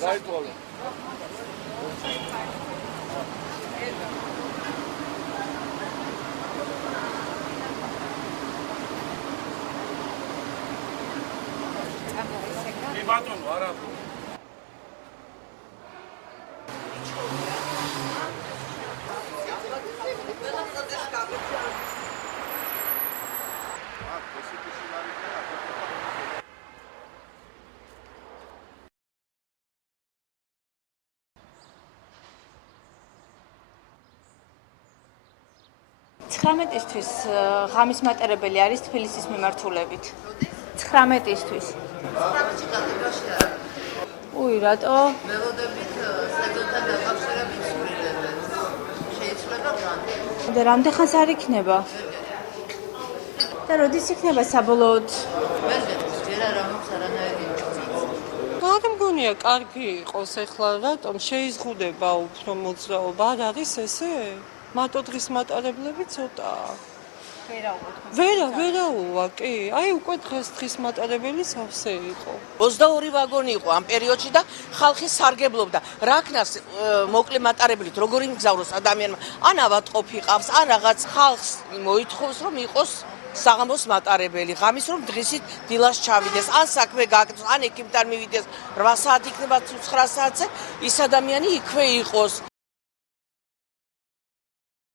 გაიტოლა. ბატონო, არა. ცხრამეტისთვის ღამის მატარებელი არის თბილისის მიმართულებით. 19-ისთვის. უი, რატო? ველოდებით სეგელთან დაკავშირებით სურილებენ. შეიძლება გან. და რამდენ ხანს არ იქნება? და როდის იქნება საბოლოოდ? ვერ გეტყვით, ჯერ არა მაქვს არანაირი ინფორმაცია. არ მგონია კარგი იყოს ახლა რატომ შეიზღუდება უფრო მოძრაობა არ არის ესე? მარტო დღის მატარებლები ცოტაა. ვერაუვა, კი. აი უკვე დღის მატარებელი სავსე იყო. 22 ვაგონი იყო ამ პერიოდში და ხალხი სარგებლობდა. რა ქნას მოკლე მატარებლით როგორ იმგზავროს ადამიანმა? ან ავადმყოფი ყავს, ან რაღაც ხალხს მოითხოვს რომ იყოს საღამოს მატარებელი. ღამის რომ დღისით დილას ჩავიდეს, ან საქმე გააკეთოს, ან ექიმთან მივიდეს 8 საათი იქნება თუ 9 საათზე, ის ადამიანი იქვე იყოს.